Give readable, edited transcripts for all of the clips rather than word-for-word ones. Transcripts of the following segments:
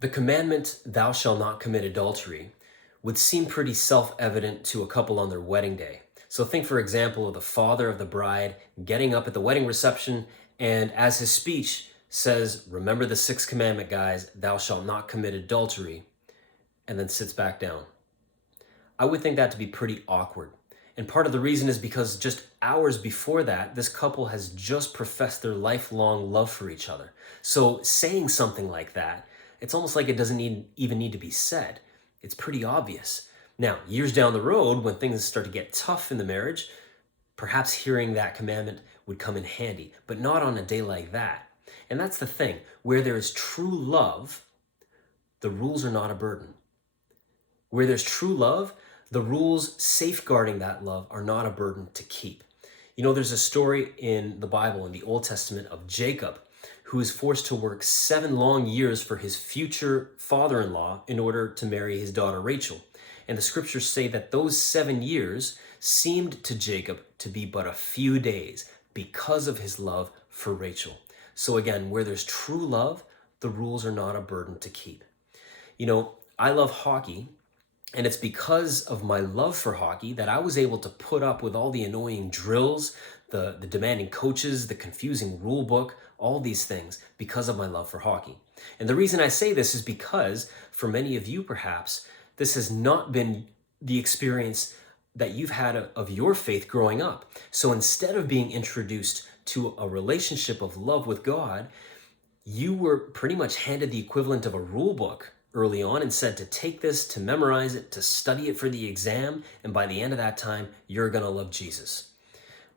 The commandment, thou shalt not commit adultery, would seem pretty self-evident to a couple on their wedding day. So think, for example, of the father of the bride getting up at the wedding reception and as his speech says, remember the sixth commandment, guys, thou shalt not commit adultery, and then sits back down. I would think that to be pretty awkward. And part of the reason is because just hours before that, this couple has just professed their lifelong love for each other. So saying something like that, it's almost like it doesn't even need to be said. It's pretty obvious. Now, years down the road, when things start to get tough in the marriage, perhaps hearing that commandment would come in handy, but not on a day like that. And that's the thing. Where there is true love, the rules are not a burden. Where there's true love, the rules safeguarding that love are not a burden to keep. You know, there's a story in the Bible, in the Old Testament, of Jacob, who is forced to work 7 long years for his future father-in-law in order to marry his daughter Rachel. And the scriptures say that those 7 years seemed to Jacob to be but a few days because of his love for Rachel. So again, where there's true love, the rules are not a burden to keep. You know, I love hockey, and it's because of my love for hockey that I was able to put up with all the annoying drills, the demanding coaches, the confusing rule book, all these things because of my love for hockey. And the reason I say this is because for many of you, perhaps, this has not been the experience that you've had of your faith growing up. So instead of being introduced to a relationship of love with God, you were pretty much handed the equivalent of a rule book early on and said to take this, to memorize it, to study it for the exam, and by the end of that time, you're going to love Jesus.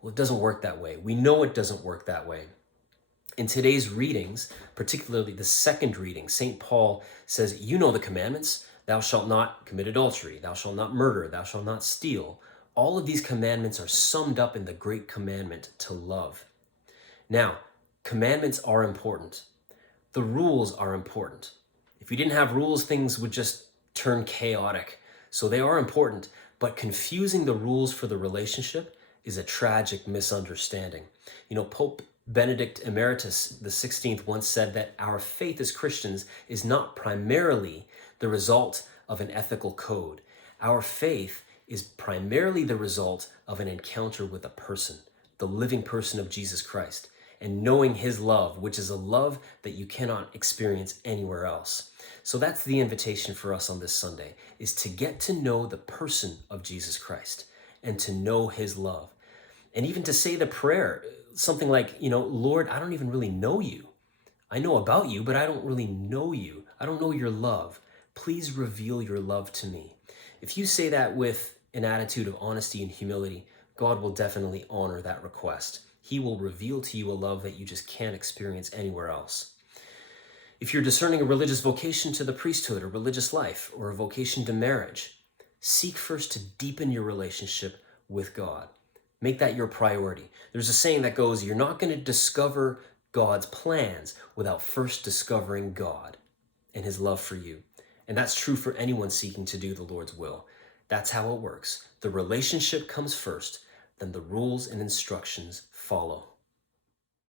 Well, it doesn't work that way. We know it doesn't work that way. In today's readings, particularly the second reading, St. Paul says, you know the commandments, thou shalt not commit adultery, thou shalt not murder, thou shalt not steal. All of these commandments are summed up in the great commandment to love. Now, commandments are important. The rules are important. If we didn't have rules, things would just turn chaotic. So they are important, but confusing the rules for the relationship is a tragic misunderstanding. You know, Pope Benedict Emeritus the 16th once said that our faith as Christians is not primarily the result of an ethical code. Our faith is primarily the result of an encounter with a person, the living person of Jesus Christ, and knowing his love, which is a love that you cannot experience anywhere else. So that's the invitation for us on this Sunday, is to get to know the person of Jesus Christ and to know his love. And even to say the prayer, something like, you know, Lord, I don't even really know you. I know about you, but I don't really know you. I don't know your love. Please reveal your love to me. If you say that with an attitude of honesty and humility, God will definitely honor that request. He will reveal to you a love that you just can't experience anywhere else. If you're discerning a religious vocation to the priesthood, a religious life, or a vocation to marriage, seek first to deepen your relationship with God. Make that your priority. There's a saying that goes, you're not going to discover God's plans without first discovering God and his love for you. And that's true for anyone seeking to do the Lord's will. That's how it works. The relationship comes first, then the rules and instructions follow.